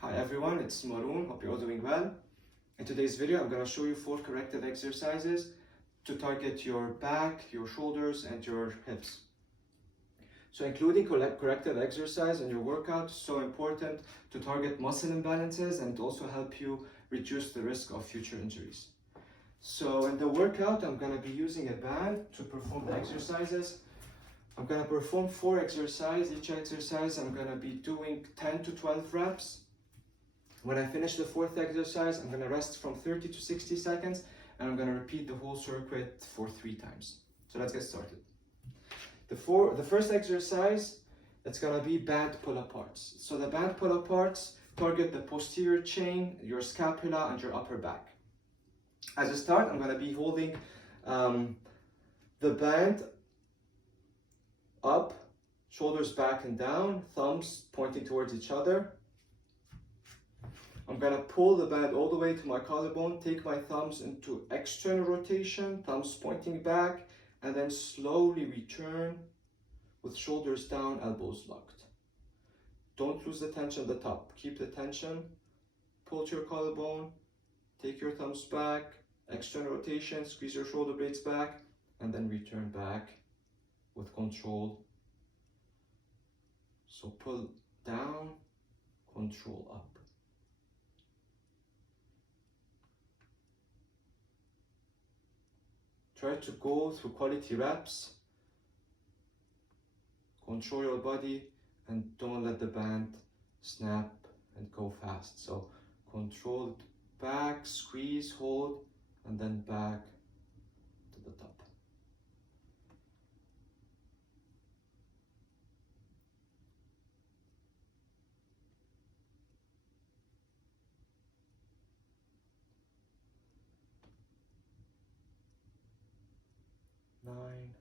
Hi everyone, it's Maroun. Hope you're all doing well. In today's video, I'm going to show you 4 corrective exercises to target your back, your shoulders, and your hips. So including corrective exercise in your workout is so important to target muscle imbalances and also help you reduce the risk of future injuries. So in the workout, I'm going to be using a band to perform the exercises. I'm going to perform 4 exercises. Each exercise I'm going to be doing 10 to 12 reps. When I finish the 4th exercise, I'm going to rest from 30 to 60 seconds and I'm going to repeat the whole circuit for 3 times. So let's get started. The first exercise, it's going to be band pull-aparts. So the band pull-aparts target the posterior chain, your scapula, and your upper back. As a start, I'm going to be holding the band up, shoulders back and down, thumbs pointing towards each other. I'm going to pull the band all the way to my collarbone, take my thumbs into external rotation, thumbs pointing back, and then slowly return with shoulders down, elbows locked. Don't lose the tension at the top. Keep the tension, pull to your collarbone, take your thumbs back, external rotation, squeeze your shoulder blades back, and then return back with control. So pull down, control up. Try to go through quality reps, control your body, and don't let the band snap and go fast. So control it back, squeeze, hold, and then back to the top. Nine,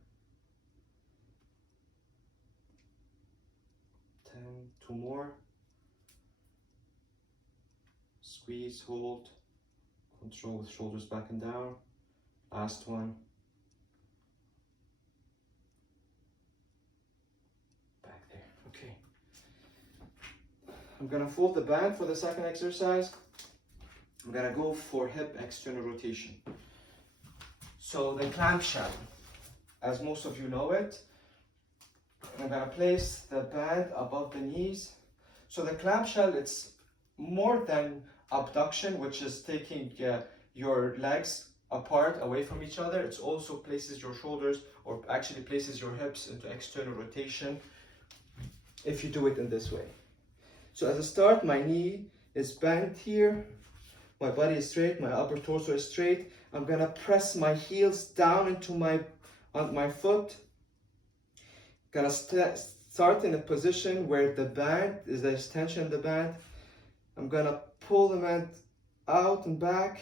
10, 2 more. Squeeze, hold, control with shoulders back and down. Last one. Back there, okay. I'm gonna fold the band for the second exercise. I'm gonna go for hip external rotation. So the clamshell, as most of you know it, I'm going to place the band above the knees. So the clamshell, it's more than abduction, which is taking your legs apart away from each other. It also places your shoulders, or actually places your hips into external rotation if you do it in this way. So as a start, my knee is bent here, my body is straight, my upper torso is straight. I'm going to press my heels down into my foot. Gonna start in a position where the band, there's tension in the band. I'm gonna pull the band out and back.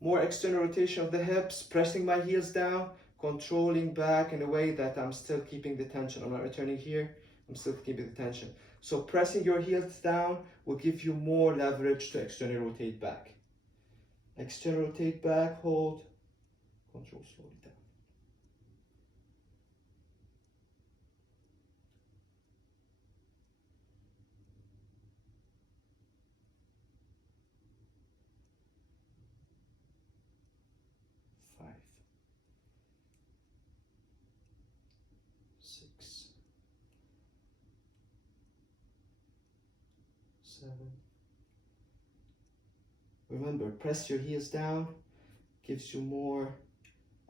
More external rotation of the hips, pressing my heels down, controlling back in a way that I'm still keeping the tension. I'm not returning here, I'm still keeping the tension. So pressing your heels down will give you more leverage to externally rotate back. External rotate back, hold, control slowly down. Five, 6, 7. Remember, press your heels down, gives you more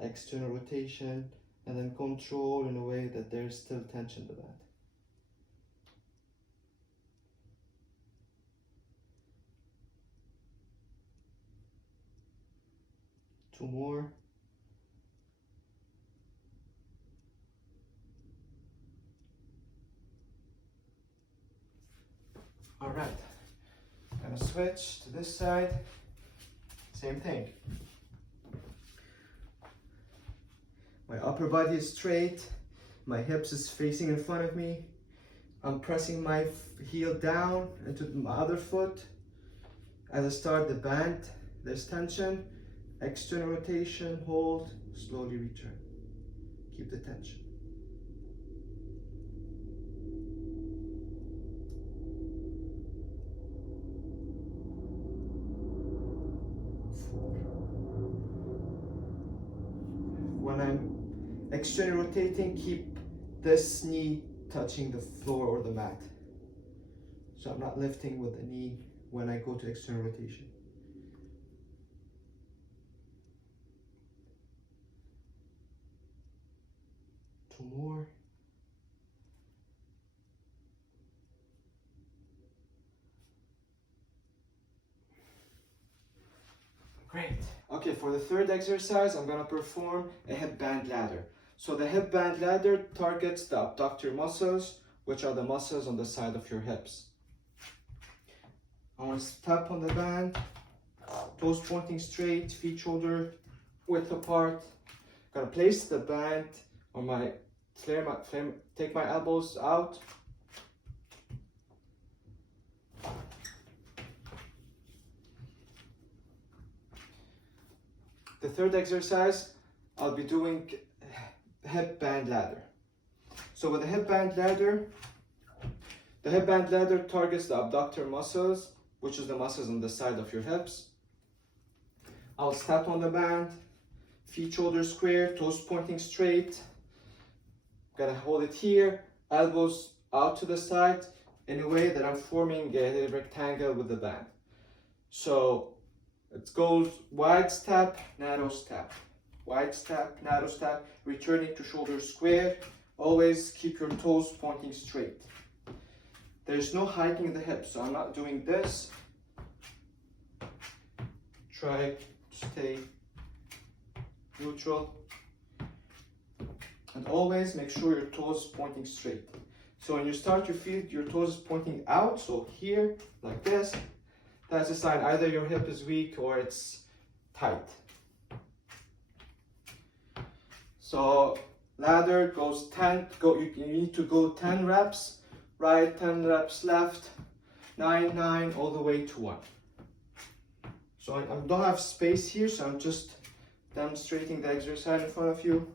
external rotation, and then control in a way that there's still tension to that. Two more. All right, I'm gonna switch to this side. Same thing. My upper body is straight. My hips is facing in front of me. I'm pressing my heel down into my other foot. As I start the band, there's tension. External rotation, hold, slowly return. Keep the tension. externally rotating, keep this knee touching the floor or the mat. So I'm not lifting with the knee when I go to external rotation. Two more. Great. Okay, for the third exercise, I'm gonna perform a hip band ladder. So the hip band ladder targets the abductor muscles, which are the muscles on the side of your hips. I want to step on the band, toes pointing straight, feet shoulder width apart. I'm gonna place the band on my take my elbows out. The third exercise, I'll be doing hip band ladder. So with the hip band ladder targets the abductor muscles, which is the muscles on the side of your hips. I'll step on the band, feet shoulder square, toes pointing straight. I'm gonna hold it here, elbows out to the side in a way that I'm forming a rectangle with the band. So it goes wide step, narrow step, wide step, narrow step, returning to shoulder square. Always keep your toes pointing straight. There's no hiking the hips, so I'm not doing this. Try to stay neutral. And always make sure your toes pointing straight. So when you start, you feel your toes pointing out, so here, like this. That's a sign either your hip is weak or it's tight. So ladder goes 10, you need to go 10 reps, right, 10 reps left, 9, 9, all the way to 1. So I don't have space here, so I'm just demonstrating the exercise in front of you.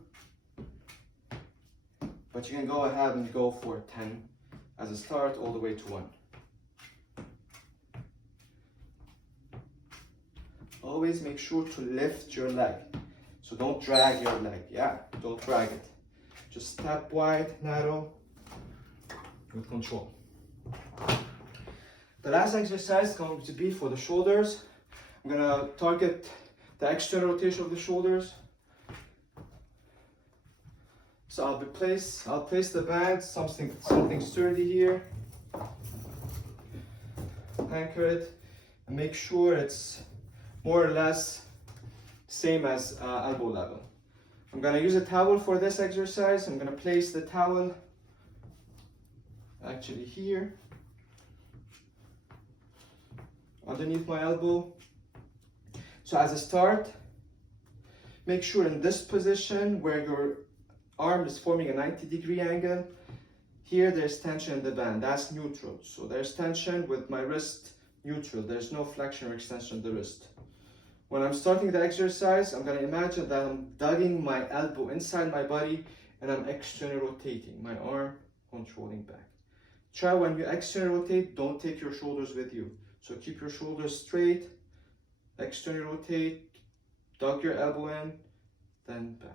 But you can go ahead and go for 10 as a start, all the way to 1. Always make sure to lift your leg. So don't drag your leg, yeah, don't drag it. Just step wide, narrow, with control. The last exercise is going to be for the shoulders. I'm gonna target the external rotation of the shoulders. So I'll place the band, something sturdy here. Anchor it and make sure it's more or less same as elbow level. I'm gonna use a towel for this exercise. I'm gonna place the towel actually here underneath my elbow. So as a start, make sure in this position where your arm is forming a 90-degree angle, here there's tension in the band, that's neutral. So there's tension with my wrist neutral, there's no flexion or extension of the wrist. When I'm starting the exercise, I'm gonna imagine that I'm digging my elbow inside my body and I'm externally rotating, my arm controlling back. Try when you externally rotate, don't take your shoulders with you. So keep your shoulders straight, externally rotate, dug your elbow in, then back.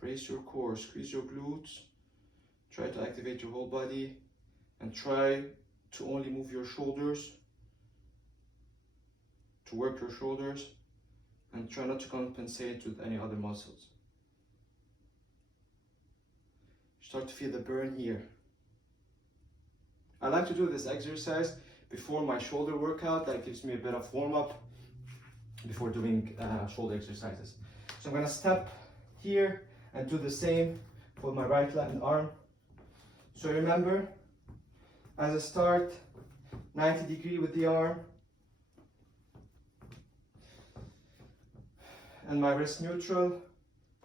Brace your core, squeeze your glutes, try to activate your whole body, and try to only move your shoulders, to work your shoulders, and try not to compensate with any other muscles. Start to feel the burn here. I like to do this exercise before my shoulder workout. That gives me a bit of warm-up before doing shoulder exercises. So I'm gonna step here and do the same for my right leg and arm. So remember, as a start, 90 degree with the arm, and my wrist neutral,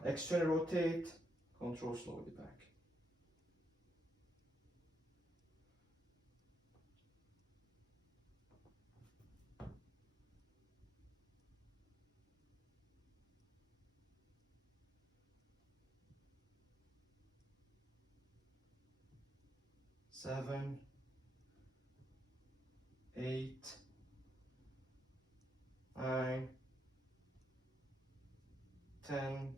external rotate, control slowly back. 7, 8, 9, 10,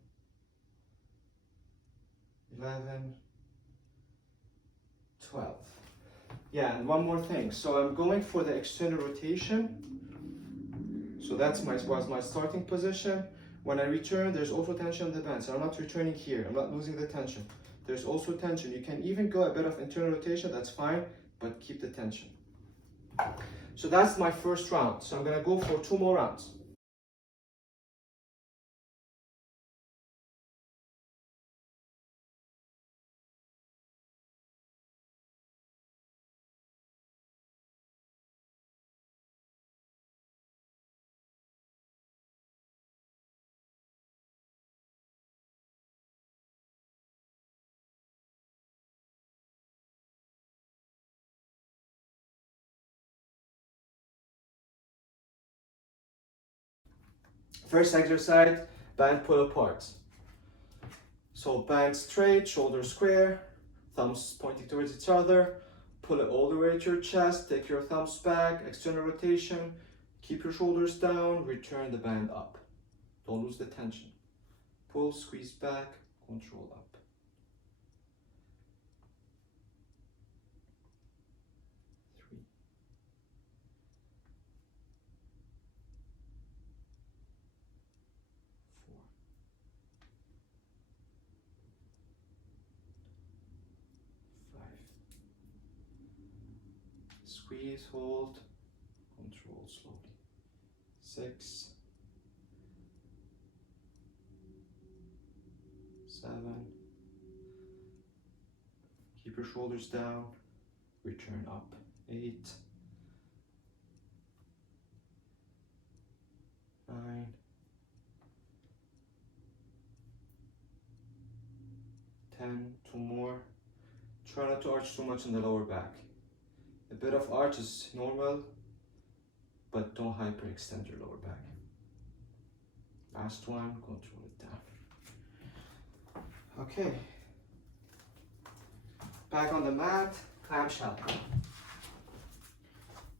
11, 12. Yeah, and one more thing. So I'm going for the external rotation. So that's was my starting position. When I return, there's also tension in the band. So I'm not returning here. I'm not losing the tension. There's also tension. You can even go a bit of internal rotation. That's fine, but keep the tension. So that's my first round. So I'm gonna go for 2 more rounds. First exercise, band pull apart. So band straight, shoulders square, thumbs pointing towards each other. Pull it all the way to your chest, take your thumbs back, external rotation. Keep your shoulders down, return the band up. Don't lose the tension. Pull, squeeze back, control up. Three. 4. 5. Squeeze, hold, control slowly. 6. 7. Keep your shoulders down, return up. 8. 9. 10. 2 more. Try not to arch too much in the lower back. A bit of arch is normal, but don't hyperextend your lower back. Last one, control it down. Okay. Back on the mat, clamshell.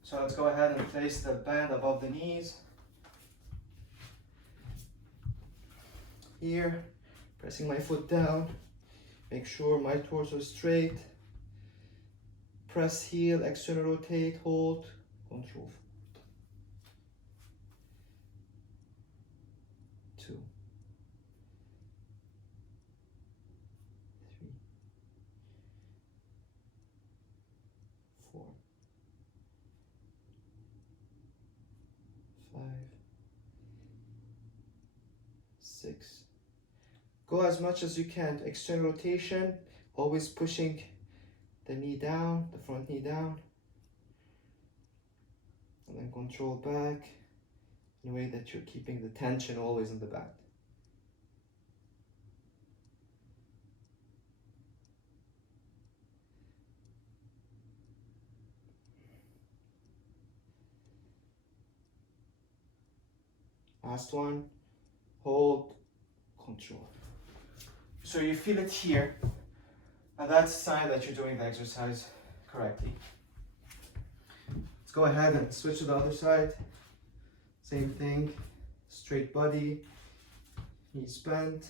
So let's go ahead and place the band above the knees. Here, pressing my foot down. Make sure my torso is straight. Press heel, external rotate, hold, control. 2. 3. 4. 5. 6. Go as much as you can. External rotation, always pushing the knee down, the front knee down. And then control back in a way that you're keeping the tension always in the back. Last one, hold, control. So you feel it here, and that's a sign that you're doing the exercise correctly. Let's go ahead and switch to the other side. Same thing, straight body, knees bent,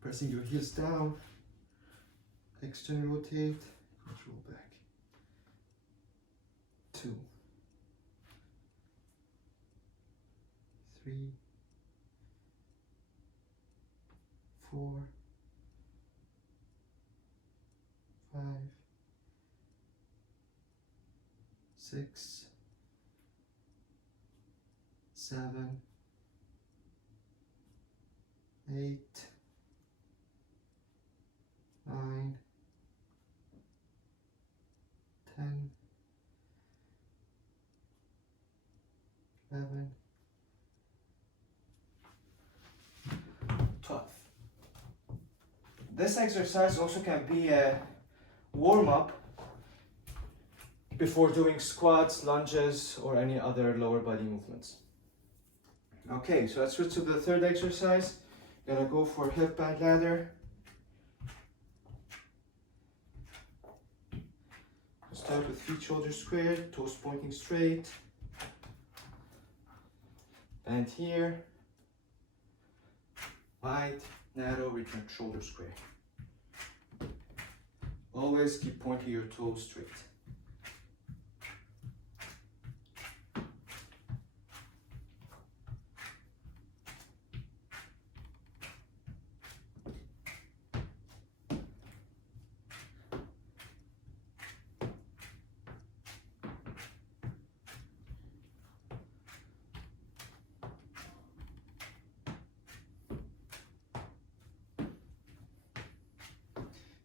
pressing your heels down, external rotate, control back. 2. 3. 4. 5. 6. 7. 8. 9. 10. 11. 12. This exercise also can be a warm-up before doing squats, lunges, or any other lower body movements. Okay, so let's switch to the third exercise. Gonna go for hip band ladder. Start with feet shoulder square, toes pointing straight. Bend here. Wide, narrow, return shoulder square. Always keep pointing your toes straight.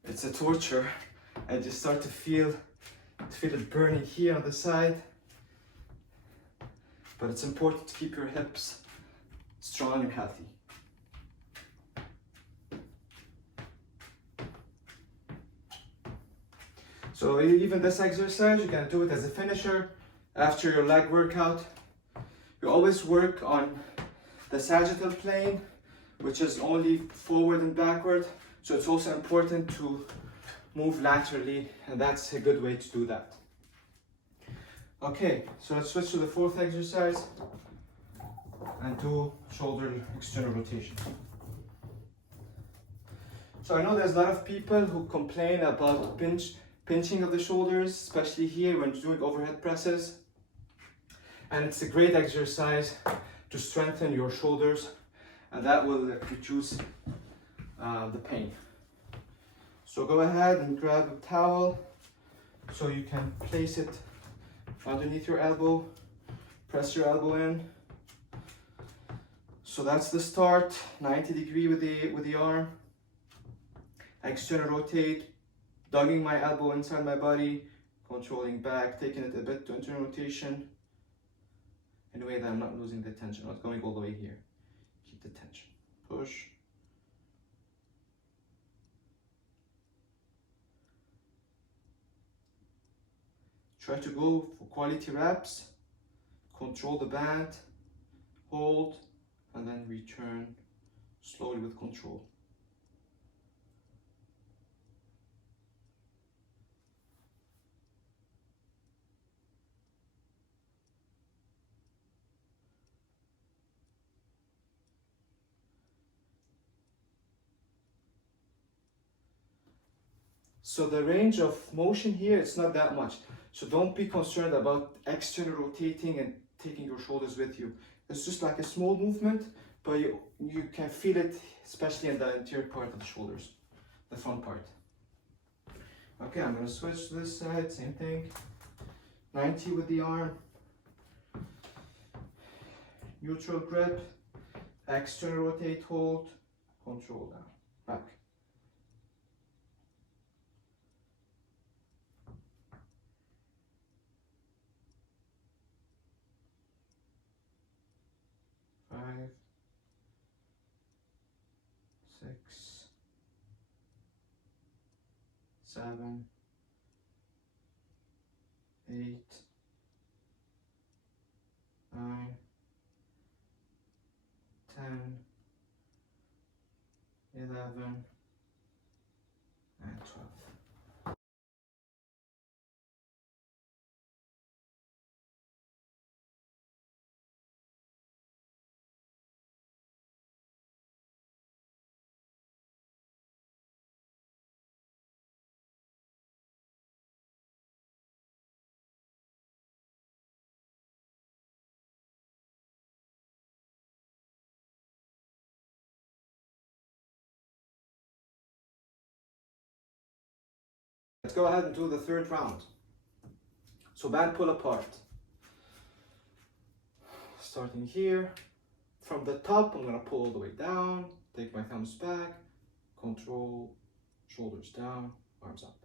It's a torture, and you start to feel it burning here on the side. But it's important to keep your hips strong and healthy. So even this exercise, you can do it as a finisher after your leg workout. You always work on the sagittal plane, which is only forward and backward. So it's also important to move laterally, and that's a good way to do that. Okay, so let's switch to the fourth exercise and do shoulder external rotation. So I know there's a lot of people who complain about pinching of the shoulders, especially here when doing overhead presses. And it's a great exercise to strengthen your shoulders, and that will reduce the pain. So go ahead and grab a towel so you can place it underneath your elbow, press your elbow in. So that's the start, 90 degree with the arm. External rotate, dugging my elbow inside my body, controlling back, taking it a bit to internal rotation in a way that I'm not losing the tension, not going all the way here. Keep the tension, push. Try to go for quality reps, control the band, hold, and then return slowly with control. So the range of motion here, it's not that much. So don't be concerned about external rotating and taking your shoulders with you. It's just like a small movement, but you can feel it, especially in the interior part of the shoulders, the front part. Okay, I'm gonna switch to this side, same thing. 90 with the arm. Neutral grip, external rotate, hold, control down, back. Five, 6, 7, 8, 9, 10, 11, and 12. Let's go ahead and do the third round. So band pull apart. Starting here, from the top, I'm gonna pull all the way down, take my thumbs back, control, shoulders down, arms up.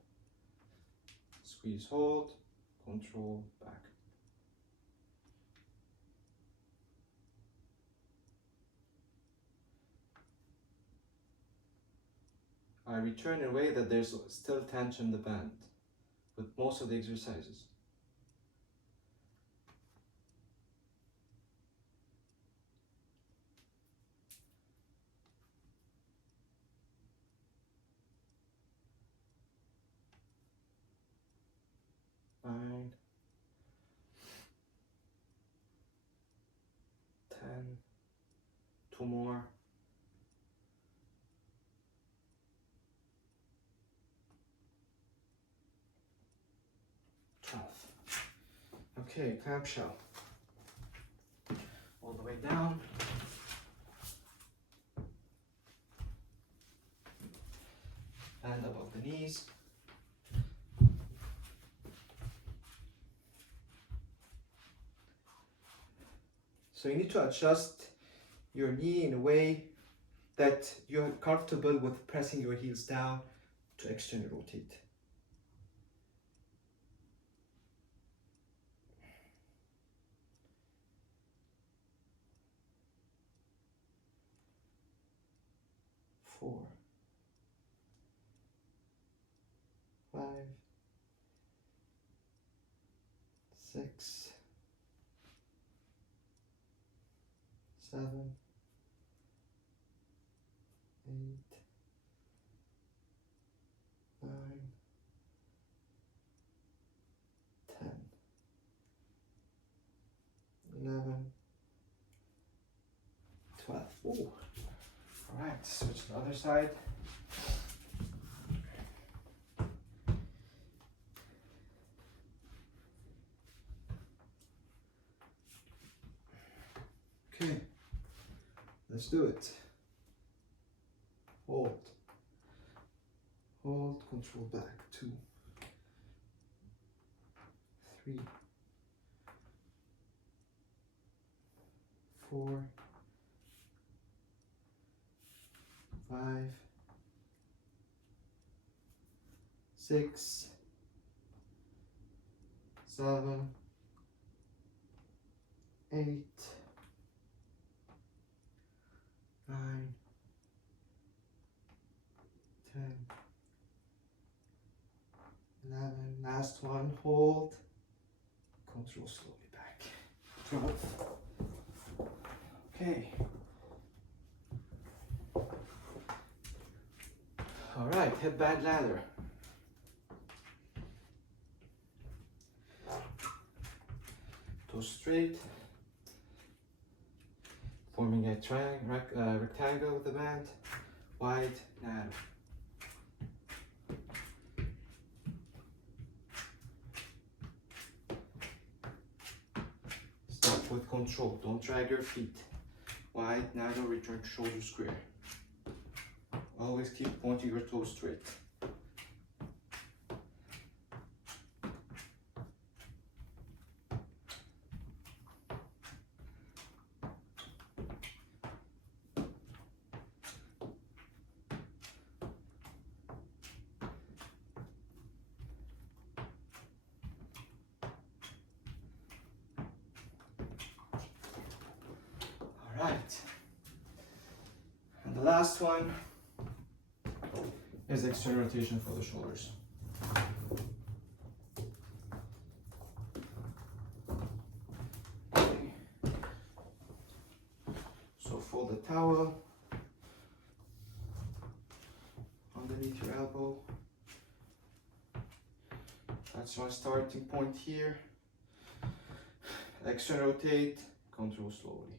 Squeeze, hold, control, back. I return in a way that there's still tension in the band with most of the exercises. 2 more. Okay, clamshell. All the way down. And above the knees. So you need to adjust your knee in a way that you're comfortable with pressing your heels down to externally rotate. Four, 5, 6, 7, 8, 9, 10, 11, 12. Ooh. All right, switch to the other side. Okay, let's do it. Hold, hold, control back. 2, 3, 4, 5, 6, 7, 8, 9, 10, 11, last one, hold, control slowly back. 12. Okay. All right, headband ladder. Toes straight, forming a rectangle with the band, wide, narrow. Start with control, don't drag your feet. Wide, narrow, return to shoulder square. Always keep pointing your toes straight. All right. And the last one is external rotation for the shoulders. Okay. So fold the towel underneath your elbow. That's my starting point here. External rotate, control slowly.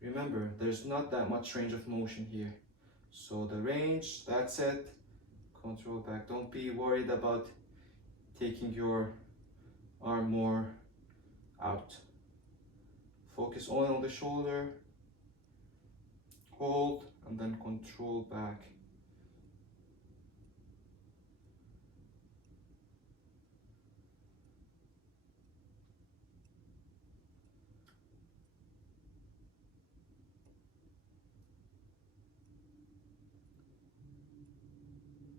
Remember, there's not that much range of motion here. So the range, that's it. Control back. Don't be worried about taking your arm more out. Focus only on the shoulder. Hold and then control back.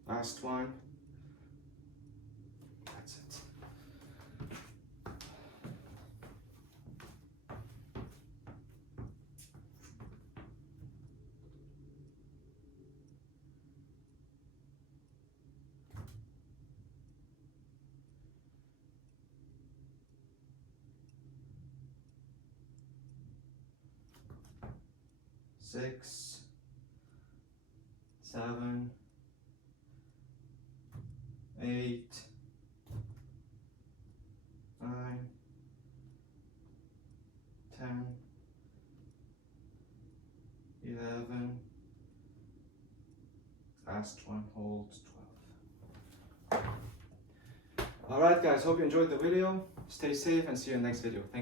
Last one. That's it. Six, 7, 8, 9, last one, hold 12. Alright guys, hope you enjoyed the video. Stay safe and see you in the next video. Thank